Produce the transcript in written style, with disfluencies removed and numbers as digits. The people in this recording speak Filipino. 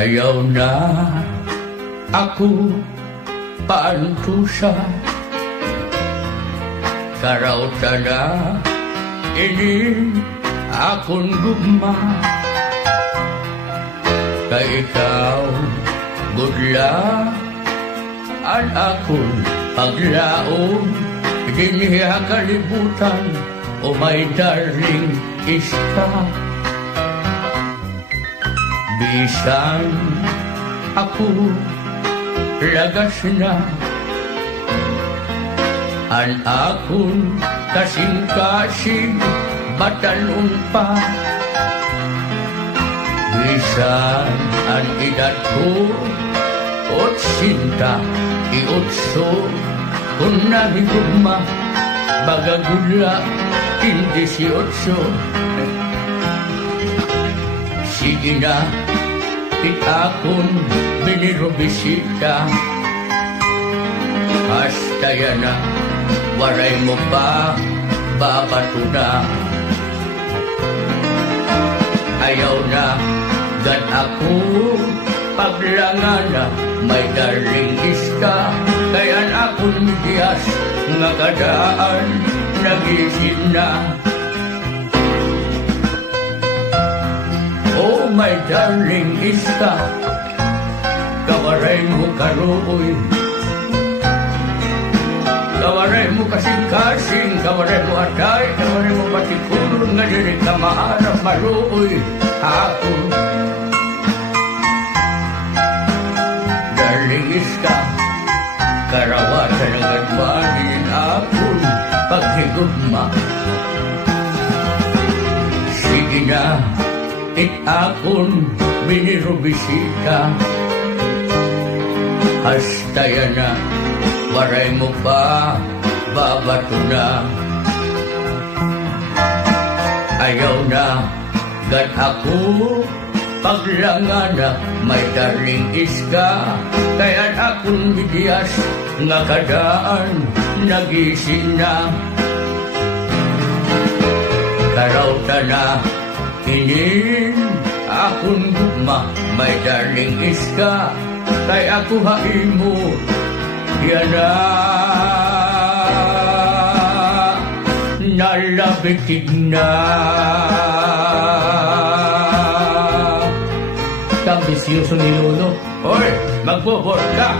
Ayaw na ako paantusa, karauta na ini akong gugma. Kay ikaw gudla ang akong paglaom, diniya kalibutan, oh my darling iska. Bisan ako lagas na ang akong kasing-kasing batalon pa. Bisan ang edad ko 88 kung nahigugma bagagula 18. Sige na akong binirobisita, hasta yan na waray mo pa babato na. Ayaw na gan ako paglangan na may darling iska, kayan akong diyas nga kadaan nagising na. Oh my darling iska, kawaray mo karoy, kawaray mo kasing-kasing, kawaray mo atay, kawaray mo patikulong nga diri ka maarap maroy ako. Darling iska, karawatan ang adwanin akong paghigugma. Sige na akong binirobisita, hasta yan na waray mo pa babato na. Ayaw na gan ako paglangan na may darling iska, kayan akong bidiyas nga kadaan nagising na. Karauta na inin akong gugma, may darling iska, kay ako hain mo yan na nalabikid na. Kambisyoso ni Lolo. Hoy, magbobor ka!